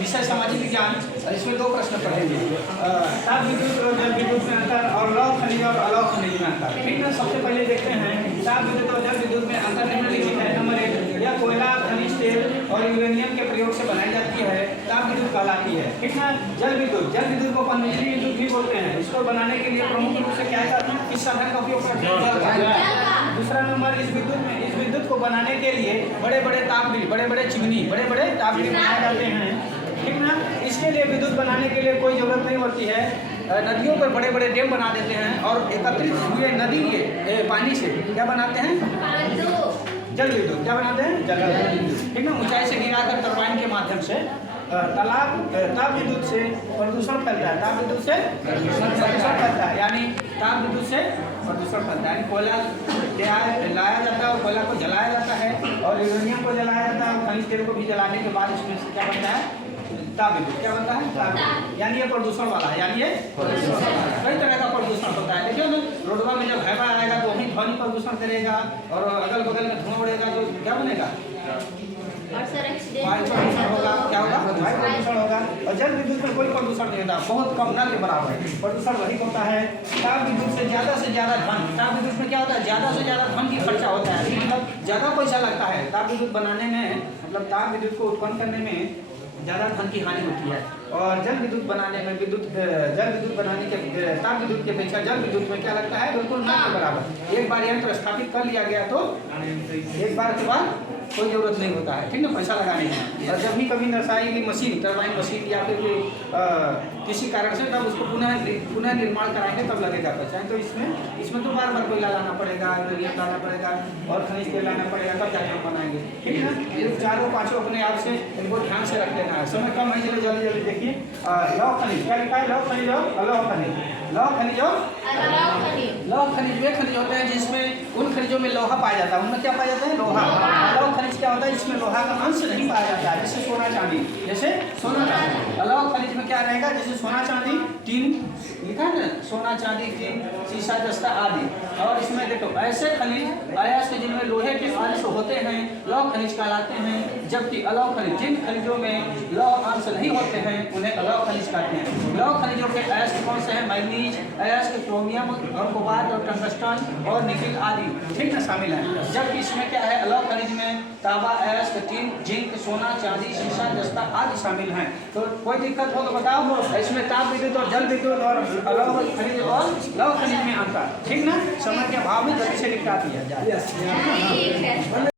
विषय सामाजिक विज्ञान और इसमें 2 प्रश्न पढ़ेंगे। ताप विद्युत और जल विद्युत में अंतर और लौह खनिज और अलौह खनिज में अंतर। ठीक है, सबसे पहले देखते हैं ताप विद्युत और जल विद्युत में अंतर निम्नलिखित है। नंबर 1, यह कोयला, खनिज तेल और यूरेनियम के प्रयोग से बनाई जाती है, ताप विद्युत कहलाती है। ठीक है, जल विद्युत को पनबिजली विद्युत भी बोलते हैं। इसको बनाने के लिए प्रमुख रूप से क्या करते हैं, किस साधन का उपयोग करते हैं? दूसरा नंबर, इस विद्युत को बनाने के लिए बड़े बड़े चिमनी बनाए जाते हैं। ठीक ना, इसके लिए विद्युत बनाने के लिए कोई जरूरत नहीं होती है। नदियों पर बड़े बड़े डैम बना देते हैं और एकत्रित हुए नदी के पानी से क्या बनाते हैं, जल विद्युत। क्या बनाते हैं, जल विद्युत। ठीक ना, ऊंचाई से गिराकर टरबाइन के माध्यम से ताप विद्युत से प्रदूषण फैलता है। ताप विद्युत से प्रदूषण फैलता है, यानी ताप विद्युत से प्रदूषण फैलता है। कोयला लाया जाता है और कोयला को जलाया जाता है और यूरेनियम को जलाया जाता है और खनिज तेल को भी जलाने के बाद इसमें से क्या बनता है, ताप विद्युत। क्या बनता है, यानी ये प्रदूषण वाला है, यानी ये कई तरह का प्रदूषण होता है। देखिए ना, रोडवा में जब हवा आएगा तो वहीं ध्वनि प्रदूषण करेगा और अगल बगल में धुआं उड़ेगा तो क्या बनेगा, वायु प्रदूषण होगा। क्या होगा, वायु प्रदूषण होगा। और जल विद्युत में कोई प्रदूषण नहीं होता, बहुत कम, न के बराबर। प्रदूषण वही होता है ताप विद्युत से ज़्यादा धन। ताप विद्युत में क्या होता है, ज़्यादा से ज़्यादा धन की खर्चा होता है, मतलब ज़्यादा पैसा लगता है ताप विद्युत बनाने में, मतलब ताप विद्युत को उत्पन्न करने में ज़्यादा धन की हानि होती है। और जल विद्युत बनाने में जल विद्युत बनाने के ताप विद्युत के अपेक्षा जल विद्युत में क्या लगता है, बिल्कुल न के बराबर। एक बार यंत्र स्थापित कर लिया गया तो एक बार के बाद कोई ज़रूरत नहीं होता है। ठीक ना, पैसा लगाने की। और जब भी कभी नसाई मशीन, टरबाइन मशीन या फिर किसी कारण से तब उसको पुनः निर्माण कराएंगे तब लगेगा पैसा। तो इसमें तो बार कोयला लाना पड़ेगा, यूरेनियम लाना पड़ेगा और खनिज तेल लाना पड़ेगा, तब जाके हम बनाएंगे। ठीक है ना, ये 4-5 अपने आप से इनको ध्यान से रख लेना है। समय कम है, चलो जल्दी देखिए। लौह खनिज क्या लिखा है, लौह खनिज और अलौह खनिज। लौह खनिज और लौह खनिज वे खनिज होते हैं जिसमें उन खनिजों में लोहा पाया जाता है। उनमें क्या पाया जाता है, लोहा। अलौह खनिज क्या होता है, जिसमें लोहा का अंश नहीं पाया जाता है, जैसे सोना चांदी। अलौह खनिज में क्या रहेगा, जैसे सोना चांदी, टीन लिखा है ना, सोना चांदी, टीन, शीशा, दस्ता आदि। और इसमें देखो ऐसे खनिज अयस्क जिनमें लोहे के अंश होते हैं लौह खनिज कहलाते हैं, जबकि अलौह खनिज जिन खनिजों में लौह अंश नहीं होते हैं उन्हें अलौह खनिज कहते हैं। लौह खनिजों के अयस्क कौन से हैं, मैग्नीज अयस्क, क्रोमियम और कोबाल्ट और टंगस्टन और निकिल आदि, ठीक ना, शामिल हैं। जबकि इसमें क्या है, अलौह खनिज में तांबा, अयस्क, टीन, जिंक, सोना, चांदी, शीशा, दस्ता आदि शामिल हैं। तो कोई दिक्कत हो तो बताओ, इसमें ताप विद्युत और जल विद्युत और अलौह खनिज और लौह खनिज में अंतर। ठीक ना, समय के अभाव में जल्दी से निपटा दिया जाए।